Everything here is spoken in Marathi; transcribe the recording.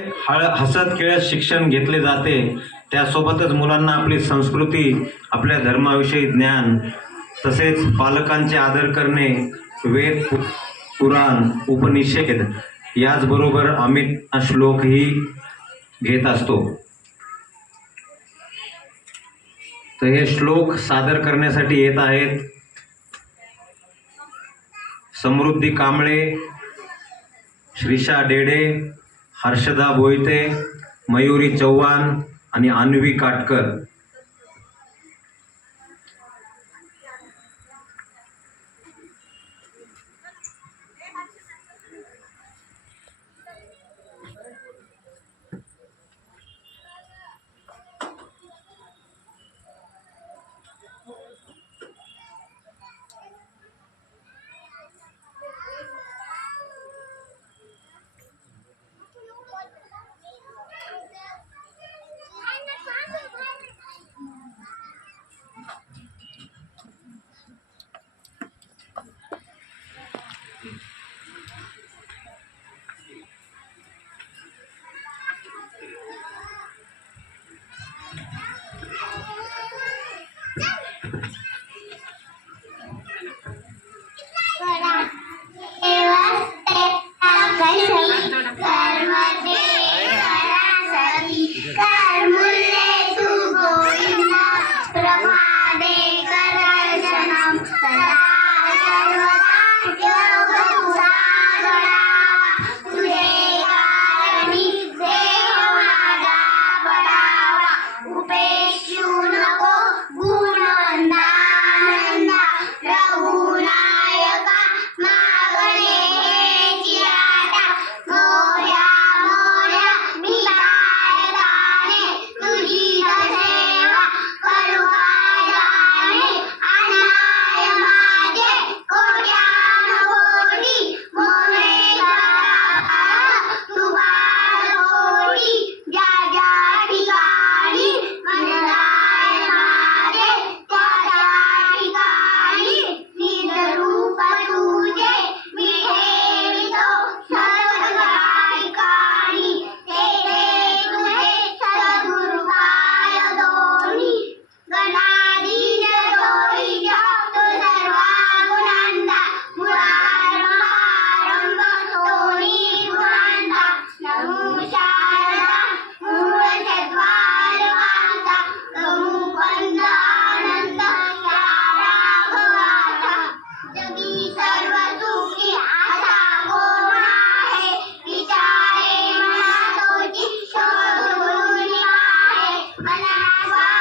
हसत खेळत शिक्षण घेतले जाते, त्यासोबतच मुलांना आपली संस्कृती, आपल्या धर्माविषयी ज्ञान, तसेच पालकांचे आदर करणे, वेद, पुराण, उपनिषद याचबरोबर आम्ही श्लोकही घेत असतो. तर हे श्लोक सादर करण्यासाठी येत आहेत समृद्धी कांबळे, श्रीषा डेडे, हर्षदा बोईते, मयुरी चव्हाण आणि अन्वी काटकर. मला